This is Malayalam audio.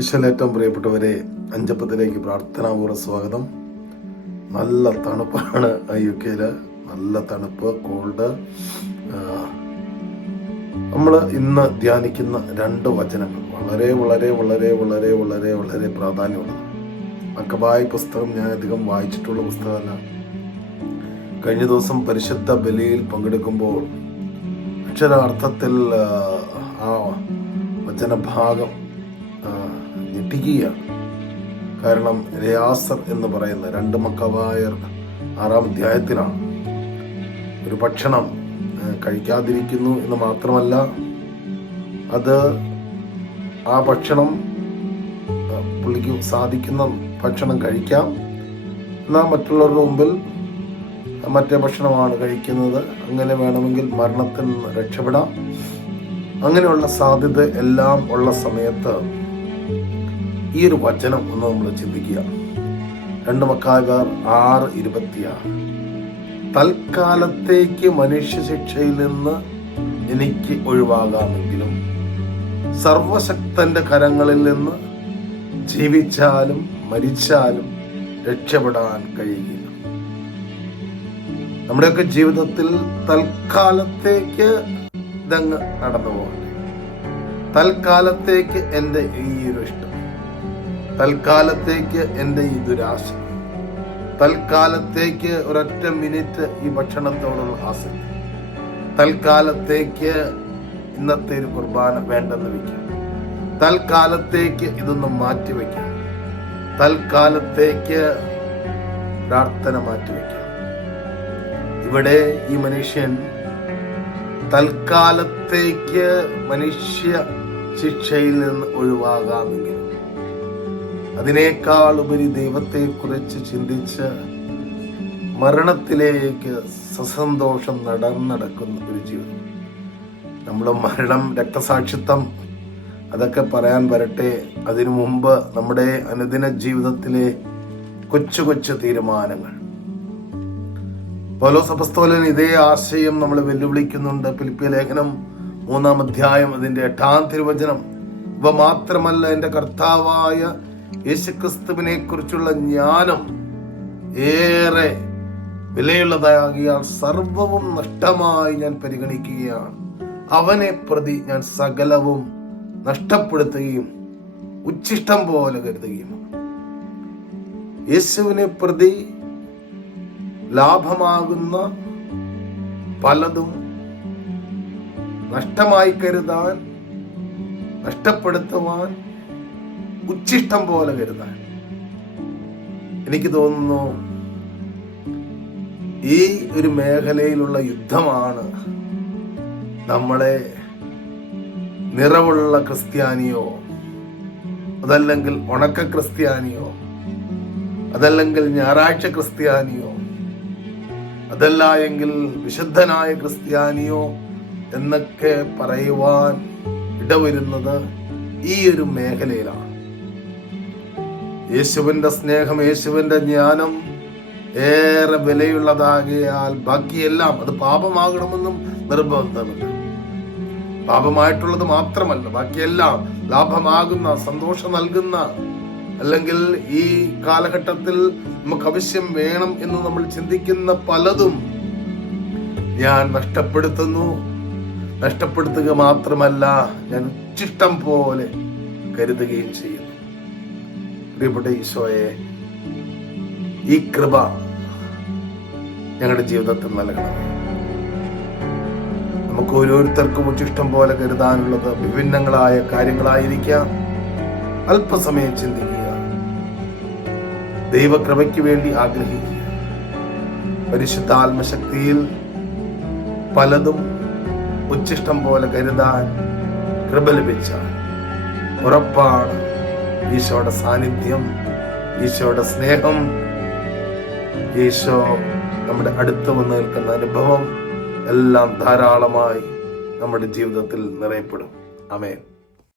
ഈശ്വരേറ്റവും പ്രിയപ്പെട്ടവരെ, അഞ്ചപ്പത്തിലേക്ക് പ്രാർത്ഥനാപൂർവ്വ സ്വാഗതം. നല്ല തണുപ്പാണ് UK-ൽ, നല്ല തണുപ്പ്, കോൾഡ്. നമ്മൾ ഇന്ന് ധ്യാനിക്കുന്ന 2 വചനങ്ങൾ വളരെ വളരെ വളരെ വളരെ വളരെ വളരെ പ്രാധാന്യമുള്ളത്. മക്കബായ പുസ്തകം ഞാൻ അധികം വായിച്ചിട്ടുള്ള പുസ്തകമല്ല. കഴിഞ്ഞ ദിവസം പരിശുദ്ധ ബലിയിൽ പങ്കെടുക്കുമ്പോൾ അക്ഷരാർത്ഥത്തിൽ ആ വചനഭാഗം ഞെട്ടിക്കുകയാണ്. കാരണം രയാസർ എന്ന് പറയുന്ന 2 മക്കബായർ 6-ാം അധ്യായത്തിലാണ് ഒരു ഭക്ഷണം കഴിക്കാതിരിക്കുന്നു എന്ന് മാത്രമല്ല, അത് ആ ഭക്ഷണം പുള്ളിക്ക് സാധിക്കുന്ന ഭക്ഷണം കഴിക്കാം, എന്നാൽ മറ്റുള്ളവരുടെ മുമ്പിൽ മറ്റേ ഭക്ഷണമാണ് കഴിക്കുന്നത്, അങ്ങനെ വേണമെങ്കിൽ മരണത്തിൽ നിന്ന് രക്ഷപ്പെടാം. അങ്ങനെയുള്ള സാധ്യത എല്ലാം ഉള്ള സമയത്ത് ഈ ഒരു വചനം ഒന്ന് നമ്മൾ ചിന്തിക്കുക. 2 മക്കബായർ 6:26. തൽക്കാലത്തേക്ക് മനുഷ്യശിക്ഷയിൽ നിന്ന് എനിക്ക് ഒഴിവാകാമെങ്കിലും സർവശക്തന്റെ കരങ്ങളിൽ നിന്ന് ജീവിച്ചാലും മരിച്ചാലും രക്ഷപ്പെടാൻ കഴിയില്ല. നമ്മുടെയൊക്കെ ജീവിതത്തിൽ തൽക്കാലത്തേക്ക് ഇതങ്ങ് നടന്നു പോകട്ടെ, തൽക്കാലത്തേക്ക് എൻ്റെ ഈ ഒരു ഇഷ്ടം, തൽക്കാലത്തേക്ക് എൻ്റെ ഈ ദുരാശ, തൽക്കാലത്തേക്ക് ഒരൊറ്റ മിനിറ്റ് ഈ ഭക്ഷണത്തോടുള്ള ആസക്തി, തൽക്കാലത്തേക്ക് ഇന്നത്തെ ഒരു കുർബാന വേണ്ടെന്ന് വയ്ക്കാം, തൽക്കാലത്തേക്ക് ഇതൊന്നും മാറ്റിവെക്കാം, തൽക്കാലത്തേക്ക് പ്രാർത്ഥന മാറ്റിവെക്കാം. ഇവിടെ ഈ മനുഷ്യൻ തൽക്കാലത്തേക്ക് മനുഷ്യ ശിക്ഷയിൽ നിന്ന് ഒഴിവാകാമെങ്കിലും അതിനേക്കാൾ ഉപരി ദൈവത്തെക്കുറിച്ച് ചിന്തിച്ച് മരണത്തിലേക്ക് സസന്തോഷം നടക്കുന്ന ഒരു ജീവിതം. നമ്മൾ മരണം, രക്തസാക്ഷിത്വം, അതൊക്കെ പറയാൻ വരട്ടെ. അതിനു മുമ്പ് നമ്മുടെ അനുദിന ജീവിതത്തിലെ കൊച്ചു കൊച്ചു തീരുമാനങ്ങൾ. പൗലോസ് അപ്പോസ്തലൻ ഇതേ ആശയം നമ്മളെ വെല്ലുവിളിക്കുന്നുണ്ട്. ഫിലിപ്പിയ ലേഖനം 3-ാം അധ്യായം അതിന്റെ 8-ാം തിരുവചനം. ഇവ മാത്രമല്ല, എൻ്റെ കർത്താവായ യേശുക്രിസ്തുവിനെ കുറിച്ചുള്ള ജ്ഞാനം ഏറെ വിലയുള്ളതാകിയാൽ സർവവും നഷ്ടമായി ഞാൻ പരിഗണിക്കുകയാണ്. അവനെ പ്രതി ഞാൻ സകലവും നഷ്ടപ്പെടുത്തുകയും ഉച്ഛിഷ്ടം പോലെ കരുതുകയും. യേശുവിനെ പ്രതി ലാഭമാകുന്ന പലതും നഷ്ടമായി കരുതാൻ, നഷ്ടപ്പെടുത്തുവാൻ, ഉച്ഛിഷ്ടം പോലെ കരുതാൻ. എനിക്ക് തോന്നുന്നു ഈ ഒരു മേഖലയിലുള്ള യുദ്ധമാണ് നമ്മളെ നിറവുള്ള ക്രിസ്ത്യാനിയോ, അതല്ലെങ്കിൽ ഉണക്ക ക്രിസ്ത്യാനിയോ, അതല്ലെങ്കിൽ ഞായറാഴ്ച ക്രിസ്ത്യാനിയോ, അതല്ല എങ്കിൽ വിശുദ്ധനായ ക്രിസ്ത്യാനിയോ എന്നൊക്കെ പറയുവാൻ ഇടവരുന്നത് ഈ ഒരു മേഖലയിലാണ്. യേശുവിന്റെ സ്നേഹം, യേശുവിന്റെ ജ്ഞാനം ഏറെ വിലയുള്ളതാകിയാൽ ബാക്കിയെല്ലാം അത് പാപമാകണമെന്നും നിർബന്ധമില്ല. പാപമായിട്ടുള്ളത് മാത്രമല്ല, ബാക്കിയെല്ലാം ലാഭമാകുന്ന, സന്തോഷം നൽകുന്ന, അല്ലെങ്കിൽ ഈ കാലഘട്ടത്തിൽ നമുക്ക് ആവശ്യം വേണം എന്ന് നമ്മൾ ചിന്തിക്കുന്ന പലതും ഞാൻ നഷ്ടപ്പെടുത്തുക മാത്രമല്ല, ഞാൻ ഉച്ഛിഷ്ടം പോലെ കരുതുകയും ചെയ്യുന്നു. പ്രിയപ്പെട്ട ഈശോയെ, ഈ കൃപ ഞങ്ങളുടെ ജീവിതത്തിൽ നൽകണമേ. നമുക്ക് ഓരോരുത്തർക്കും ഉച്ഛിഷ്ടം പോലെ കരുതാനുള്ളത് വിഭിന്നങ്ങളായ കാര്യങ്ങളായിരിക്കാം. അല്പസമയം ചിന്തിക്കുക, ദൈവകൃപയ്ക്ക് വേണ്ടി ആഗ്രഹിക്കുക. പരിശുദ്ധ ആത്മശക്തിയിൽ പലതും ഉച്ഛിഷ്ടം പോലെ കരുതാൻ കൃപ ലഭിച്ചാൽ ഉറപ്പാണ് ഈശോയുടെ സാന്നിധ്യം, ഈശോയുടെ സ്നേഹം, ഈശോ നമ്മുടെ അടുത്ത് വന്ന് നിൽക്കുന്ന അനുഭവം എല്ലാം ധാരാളമായി നമ്മുടെ ജീവിതത്തിൽ നിറയപ്പെടും. ആമേൻ.